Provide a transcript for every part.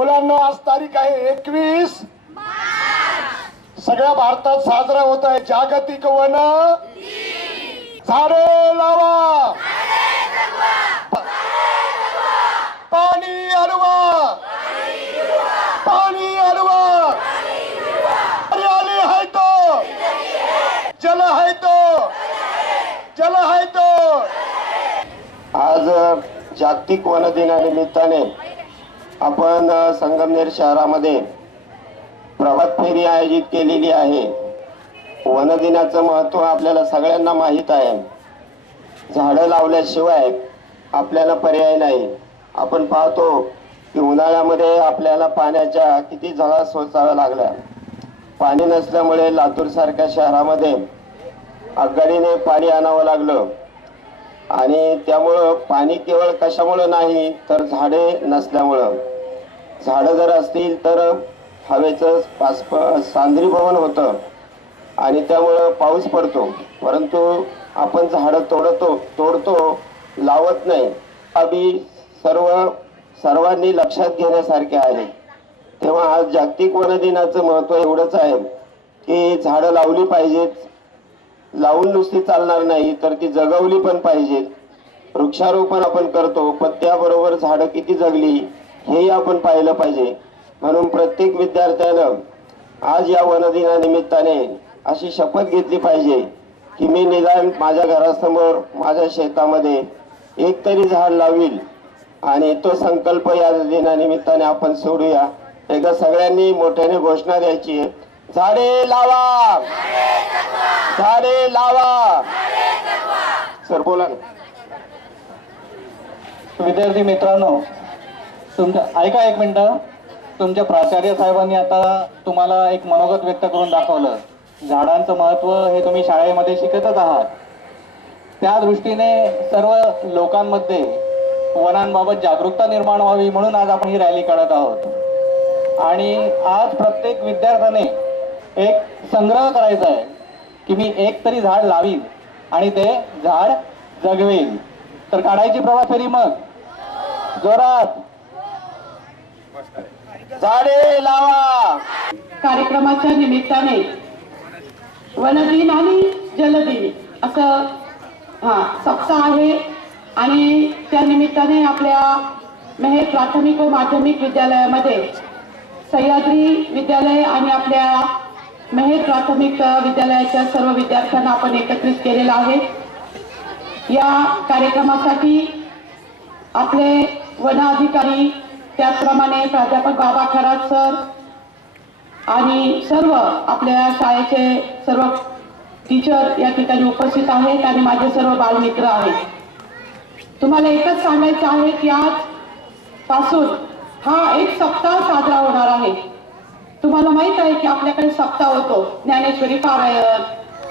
मुलांना आज तारीख आहे एकवीस सगळ्या भारतात साजरा होत आहे जागतिक वन झाडे लावा. पाणी अडवा पाणी अडवा हरियाली है तो जल है तो जल है तो आज जागतिक वन दिनानिमित्ताने आपण संगमनेर शहरामध्ये प्रभात फेरी आयोजित केलेली आहे. वनदिनाचं महत्त्व आपल्याला सगळ्यांना माहीत आहे. झाडं लावल्याशिवाय आपल्याला पर्याय नाही. आपण पाहतो की उन्हाळ्यामध्ये आपल्याला पाण्याच्या किती झळा सोसाव्या लागल्या. पाणी नसल्यामुळे लातूरसारख्या शहरामध्ये आघाडीने पाणी आणावं लागलं. आणि त्यामुळं पाणी केवळ कशामुळं नाही तर झाडे नसल्यामुळं. झाडं जर असतील तर हवेचं पास सांद्रीभवन होतं. आणि त्यामुळं पाऊस पडतो. परंतु आपण झाडं तोडतो तोडतो लावत नाही. अभि सर्व सर्वांनी लक्षात घेण्यासारखे आहे. तेव्हा आज जागतिक वन दिनाचं महत्त्व एवढंच आहे की झाडं लावली पाहिजेत. लावून नुसती चालणार नाही तर ती जगवली पण पाहिजेत. वृक्षारोपण आपण करतो पण त्याबरोबर झाडं किती जगली? हेही आपण पाहिलं पाहिजे. म्हणून प्रत्येक विद्यार्थ्यानं आज या वनदिनानिमित्ताने अशी शपथ घेतली पाहिजे की मी निदान माझ्या घरासमोर माझ्या शेतामध्ये एक तरी झाड लावील आणि तो संकल्प या दिनानिमित्ताने आपण सोडूया. एकदा सगळ्यांनी मोठ्याने घोषणा द्यायची आहे. झाडे लावा! झाडे लावा! सर बोला ना. विद्यार्थी मित्रांनो तुमच्या ऐका एक मिनटं. तुमच्या प्राचार्य साहेबांनी आता तुम्हाला एक मनोगत व्यक्त करून दाखवलं. झाडांचं महत्त्व हे तुम्ही शाळेमध्ये शिकतच आहात. त्या दृष्टीने सर्व लोकांमध्ये वनांबाबत जागरूकता निर्माण व्हावी म्हणून आज आपण ही रॅली काढत आहोत. आणि आज प्रत्येक विद्यार्थ्याने एक संग्रह करायचा आहे की मी एक तरी झाड लावीन आणि ते झाड जगवेल. तर काढायची प्रवास फेरी मग. जोरात. झाडे लावा. कार्यक्रमाच्या निमित्ताने वनदिन आणि जलदिन असं हा सप्ताह आहे. आणि त्या निमित्ताने आपल्या मेहेर प्राथमिक व माध्यमिक विद्यालयामध्ये सह्याद्री विद्यालय आणि आपल्या मेहेर प्राथमिक विद्यालयाच्या सर्व विद्यार्थ्यांना आपण एकत्रित केलेलं आहे. या कार्यक्रमासाठी आपले वन अधिकारी त्याचप्रमाणे प्राध्यापक बाबा खरात सर आणि सर्व आपल्या शाळेचे सर्व टीचर या ठिकाणी उपस्थित आहेत आणि माझे सर्व बालमित्र आहेत. तुम्हाला एकच सांगायचं आहे की आज पासून हा एक सप्ताह साजरा होणार आहे. तुम्हाला माहीत आहे की आपल्याकडे सप्ताह होतो ज्ञानेश्वरी पारायण.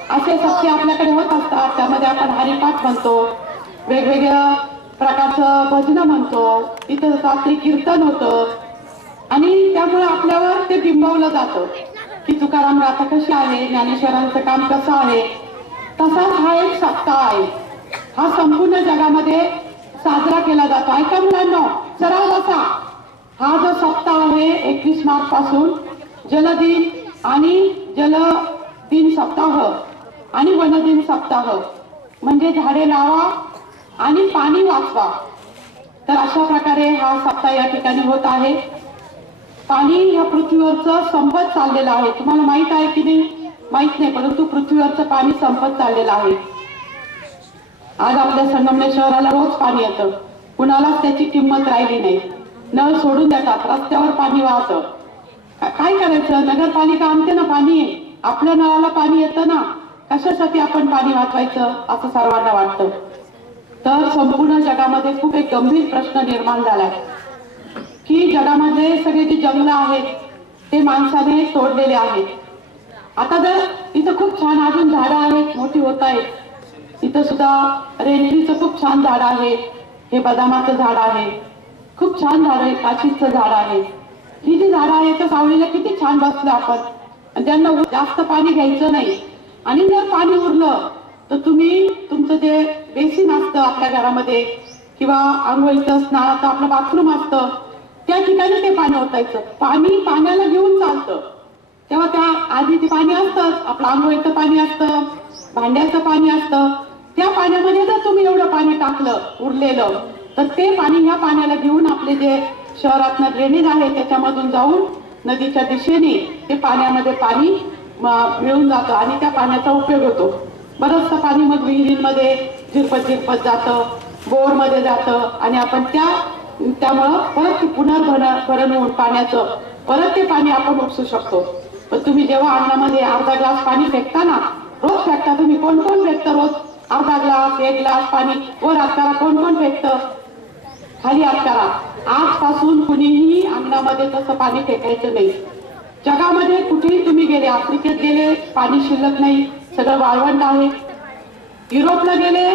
असे सप्ते आपल्याकडे होत असतात त्यामध्ये आपण हरिपाठ म्हणतो वेगवेगळ्या प्रकारचं भजनं म्हणतो. तिथं रात्री कीर्तन होतं. आणि त्यामुळे आपल्यावर ते बिंबवलं जातं. की तुकाराम राथा कशी आहे? ज्ञानेश्वरांचं काम कसं आहे? तसाच हा एक सप्ताह आहे. हा संपूर्ण जगामध्ये साजरा केला जातो. ऐका मुलांना सराव बसा. हा जो सप्ताह आहे एकवीस मार्च पासून जलदिन आणि जल दिन सप्ताह आणि वनदिन सप्ताह. म्हणजे झाडे लावा आणि पाणी वाचवा. तर अशा प्रकारे हा सप्ताह या ठिकाणी होत आहे. पाणी या पृथ्वीवरचं संपत चाललेलं आहे. तुम्हाला माहीत आहे की नाही? माहीत नाही परंतु पृथ्वीवरचं पाणी संपत चाललेलं आहे. आज आपल्या संगमनेर शहराला रोज पाणी येतं. कुणालाच त्याची किंमत राहिली नाही. नळ सोडून देतात रस्त्यावर पाणी वाहतं. काय करायचं? नगरपालिका आणते ना पाणी. आपल्या नळाला पाणी येतं ना. कशासाठी आपण पाणी वाचवायचं? असं सर्वांना वाटतं. तर संपूर्ण जगामध्ये खूप एक गंभीर प्रश्न निर्माण झालाय. की जगामध्ये सगळे जे जंगल आहेत ते माणसाने तोडलेले आहेत. आता जर इथं खूप छान अजून झाडं आहेत मोठी होत आहेत. इथं सुद्धा रेंडरीचं खूप छान झाड आहे. हे बदामाचं झाड आहे. खूप छान झाड आहे काशीचं झाड आहे. ही जी झाडं आहेत तर सावलीला किती छान बसलं आपण. त्यांना जास्त पाणी घ्यायचं नाही. आणि जर पाणी उरलं तर तुम्ही तुमचं जे बेसिन असतं आपल्या घरामध्ये किंवा आंघोळीचं स्नानाचं आपलं बाथरूम असतं त्या ठिकाणी ते पाणी ओतायचं. पाणी पाण्याला घेऊन चालतं. तेव्हा त्या आधी ते पाणी असतं आपलं आंघोळीचं पाणी असतं भांड्याचं पाणी असतं. त्या पाण्यामध्ये जर तुम्ही एवढं पाणी टाकलं उरलेलं तर ते पाणी ह्या पाण्याला घेऊन आपले जे शहरातनं ड्रेनेज आहे त्याच्यामधून जाऊन नदीच्या दिशेने ते पाण्यामध्ये पाणी मिळून जातं आणि त्या पाण्याचा उपयोग होतो. बरंचसं पाणी मग विहिरींमध्ये झिरपत झिरपत जातं बोरमध्ये जातं आणि आपण त्या त्यामुळं परत ते पुनर्भरण भरण होऊन पाण्याचं परत ते पाणी आपण उपसू शकतो. पण तुम्ही जेव्हा अन्नामध्ये अर्धा ग्लास पाणी फेकता ना रोज फेकता तुम्ही कोण कोण फेकतं रोज? अर्धा ग्लास एक ग्लास पाणी वर हात कोण कोण फेकतं? खाली हात आजपासून कुणीही अंगणामध्ये तसं पाणी फेकायचं नाही. जगामध्ये कुठेही तुम्ही गेले आफ्रिकेत गेले पाणी शिल्लक नाही. सगळं वाळवंट आहे. युरोपला गेले